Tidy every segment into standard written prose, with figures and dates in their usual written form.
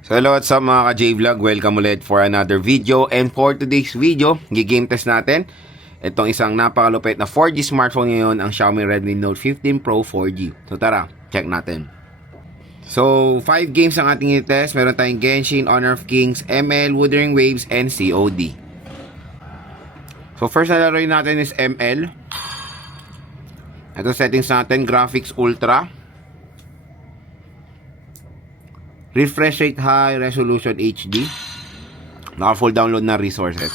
So hello, what's up mga ka-J-Vlog? Welcome ulit for another video. And for today's video, gi-game test natin itong isang napakalupit na 4G smartphone ngayon, ang Xiaomi Redmi Note 15 Pro 4G. So tara, check natin. So 5 games ang ating i-test. Meron tayong Genshin, Honor of Kings, ML, Wuthering Waves, and COD. So first na laruin natin is ML. Ito settings natin, graphics ultra, refresh rate high, resolution HD, naka full download na resources.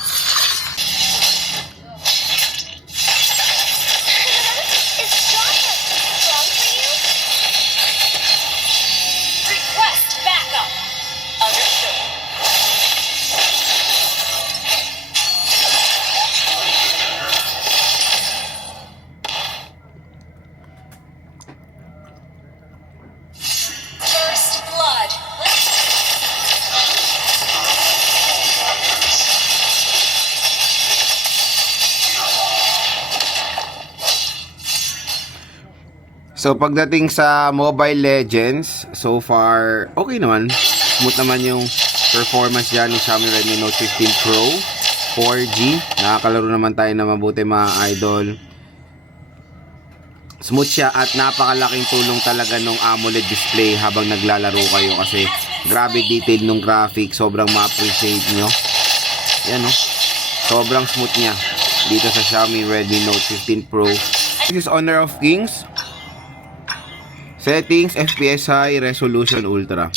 So pagdating sa Mobile Legends, so far okay naman. Smooth naman yung performance dyan ng Xiaomi Redmi Note 15 Pro 4G. Nakakalaro naman tayo na mabuti mga idol. Smooth siya at napakalaking tulong talaga ng AMOLED display habang naglalaro kayo kasi grabe detail ng graphics, sobrang ma-appreciate nyo. Yan, no? Sobrang smooth niya dito sa Xiaomi Redmi Note 15 Pro. This is Honor of Kings. Settings, FPS high, resolution ultra.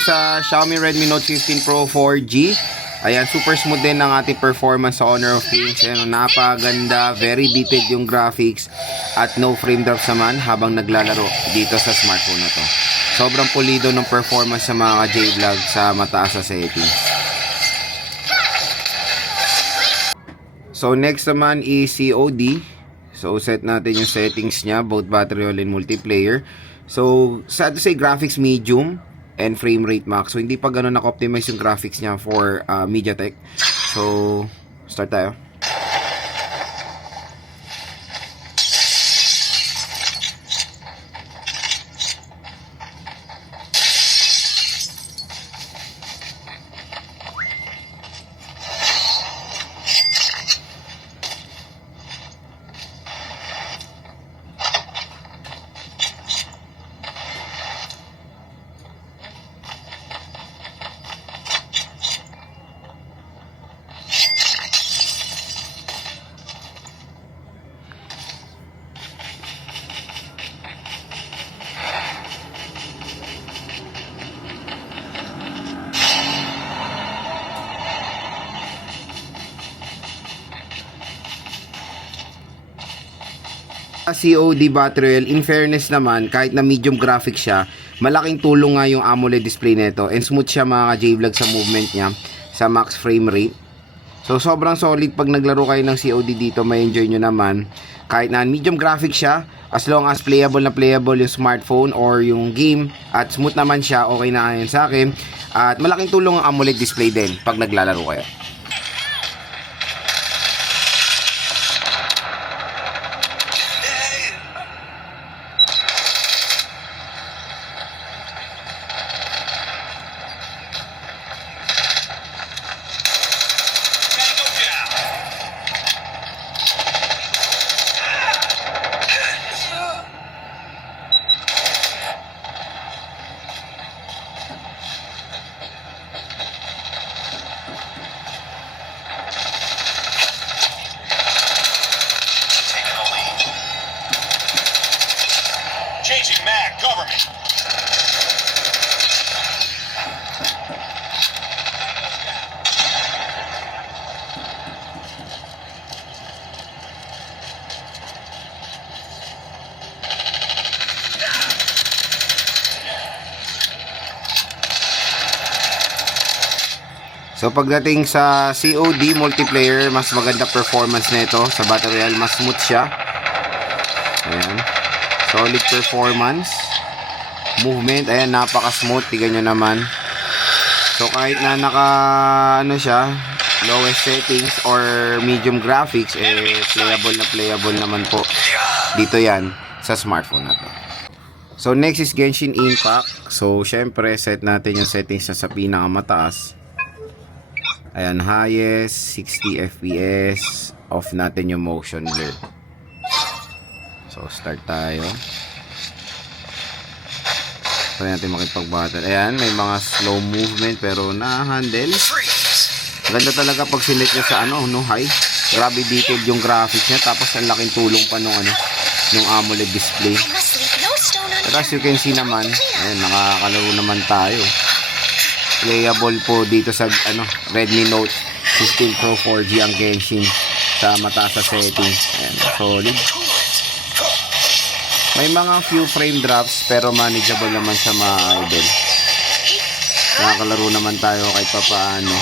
Sa Xiaomi Redmi Note 15 Pro 4G, ayan, super smooth din ang ating performance sa Honor of Kings. Ayan, napaganda, very detailed yung graphics at no frame drops naman habang naglalaro dito sa smartphone na to. Sobrang pulido ng performance sa mga J-Vlog sa mataas sa settings. So next naman is COD. So set natin yung settings niya, both battery roll and multiplayer. So sad to say, graphics medium and frame rate max. So hindi pa ganoon naka-optimize yung graphics niya for MediaTek. So start tayo. COD battery, in fairness naman, kahit na medium graphics siya, malaking tulong nga yung AMOLED display nito and smooth siya mga J-Vlog sa movement niya sa max frame rate. So sobrang solid pag naglaro kayo ng COD dito, may enjoy nyo naman kahit na medium graphics siya, as long as playable na playable yung smartphone or yung game at smooth naman siya, okay na yun sa akin. At malaking tulong ang AMOLED display din pag naglalaro kayo. So pagdating sa COD multiplayer, mas maganda performance nito. Sa Battle Royale, mas smooth siya. Ayan. Solid performance. Movement, ayan, napaka-smooth. Tignan nyo naman. So kahit na naka, ano siya, lowest settings or medium graphics, playable naman po. Dito yan, sa smartphone na to. So next is Genshin Impact. So syempre, set natin yung settings na sa pinakamataas. Ayan, highest 60 FPS. Off natin yung motion blur. So start tayo. Try natin makipag-battle. Ayan, may mga slow movement pero na-handle. Ganda talaga pag select nyo sa high. Grabe detailed yung graphics niya. Tapos ang laking tulong pa nung AMOLED display. Pero as you can see naman, ayan, nakakalaro naman tayo. Playable po dito sa Redmi Note 15 Pro 4G ang Genshin sa mataas sa settings. Ayan, solid. May mga few frame drops pero manageable naman sa mga idol. Nakakalaro naman tayo kahit pa paano.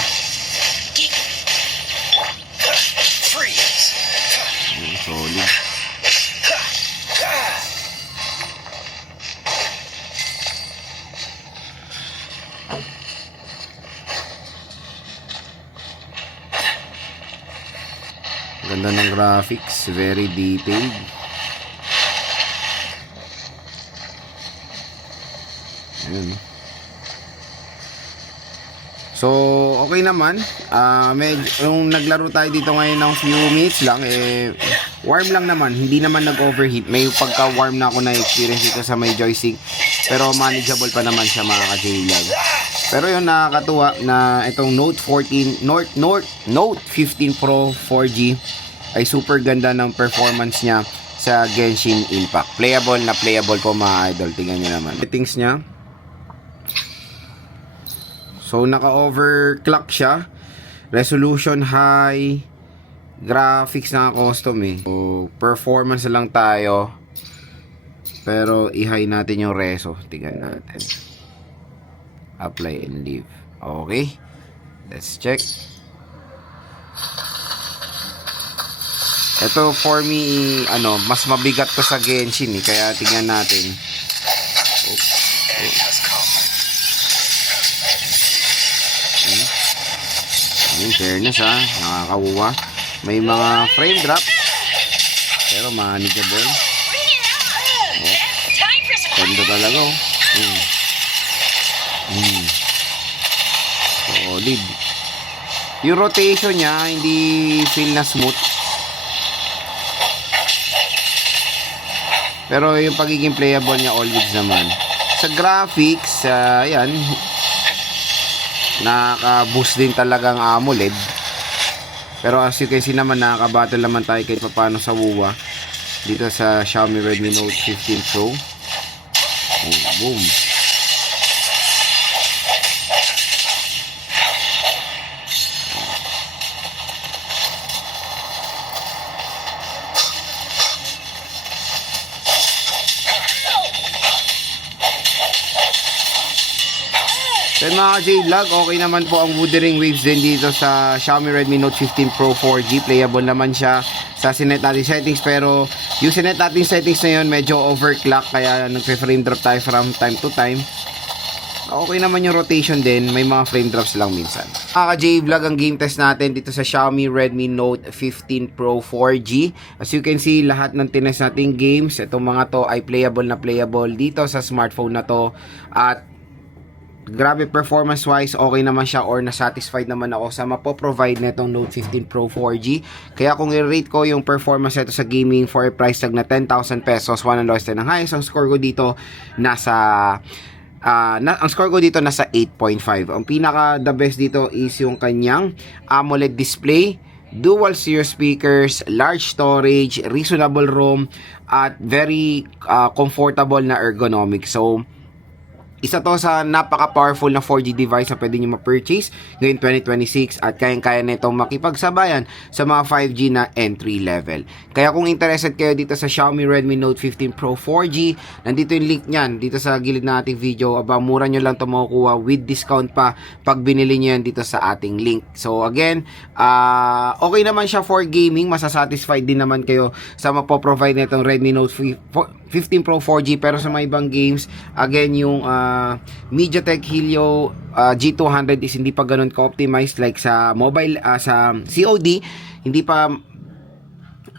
Ayan, solid. Ganda ng graphics, very detailed. Ayan. So, okay naman. Yung naglaro tayo dito ngayon ng few minutes lang, warm lang naman. Hindi naman nag-overheat. May pagka-warm na ako na-experience dito sa may joystick. Pero manageable pa naman siya mga ka-J-Vlog. Pero yung nakakatuwa na itong Note 15 Pro 4G ay super ganda ng performance niya sa Genshin Impact. Playable na playable po mga idol. Tingnan nyo naman. Settings niya. So naka-overclock siya. Resolution high. Graphics na custom eh. So performance lang tayo. Pero i-high natin yung reso. Tingnan natin. Apply and leave. Okay. Let's check. Ito for me, mas mabigat to sa Genshin eh. Kaya tingnan natin. In fairness nakakauwa. May mga frame drop. Pero manageable. Ganda talaga solid. Yung rotation niya hindi feel na smooth. Pero yung pagiging playable niya always naman. Sa graphics, yan, nakaka-boost din talagang AMOLED. Pero as you can see naman, nakaka-battle naman tayo kahit paano sa WUWA. Dito sa Xiaomi Redmi Note 15 Pro. Boom. Then mga J-Vlog, okay naman po ang Wuthering Waves din dito sa Xiaomi Redmi Note 15 Pro 4G. Playable naman siya sa sinet natin settings. Pero yung sinet natin settings na yun, medyo overclock. Kaya nagpe-frame drop tayo from time to time. Okay naman yung rotation din. May mga frame drops lang minsan. Mga J-Vlog, ang game test natin dito sa Xiaomi Redmi Note 15 Pro 4G. As you can see, lahat ng tinest nating games, itong mga to ay playable na playable dito sa smartphone na to. At grabe performance wise, okay naman siya or na-satisfied naman ako sa mapoprovide netong Note 15 Pro 4G. Kaya kung i-rate ko yung performance nito sa gaming for a price tag na 10,000 pesos, 1 lowest and ang highest, ang score ko dito nasa ang score ko dito nasa 8.5. Ang pinaka the best dito is yung kanyang AMOLED display, dual stereo speakers, large storage, reasonable ROM, at very comfortable na ergonomic. So Isa to sa napaka-powerful na 4G device na pwede nyo ma-purchase ngayong 2026 at kayang-kaya na itong makipagsabayan sa mga 5G na entry level. Kaya kung interested kayo dito sa Xiaomi Redmi Note 15 Pro 4G, nandito yung link nyan dito sa gilid na ating video. Aba, mura nyo lang ito makukuha with discount pa pag binili nyo yan dito sa ating link. So again, okay naman siya for gaming, masasatisfied din naman kayo sa mapoprovide na itong Redmi Note 15 Pro 4G. Pero sa mga ibang games, again, yung MediaTek Helio G200 is hindi pa ganun ka-optimized like sa mobile, sa COD, hindi pa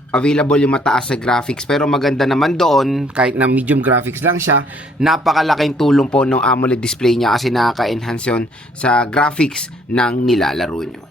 available yung mataas na graphics, pero maganda naman doon kahit na medium graphics lang siya. Napakalaking tulong po ng AMOLED display niya kasi nakaka-enhance yun sa graphics ng nilalaro nyo.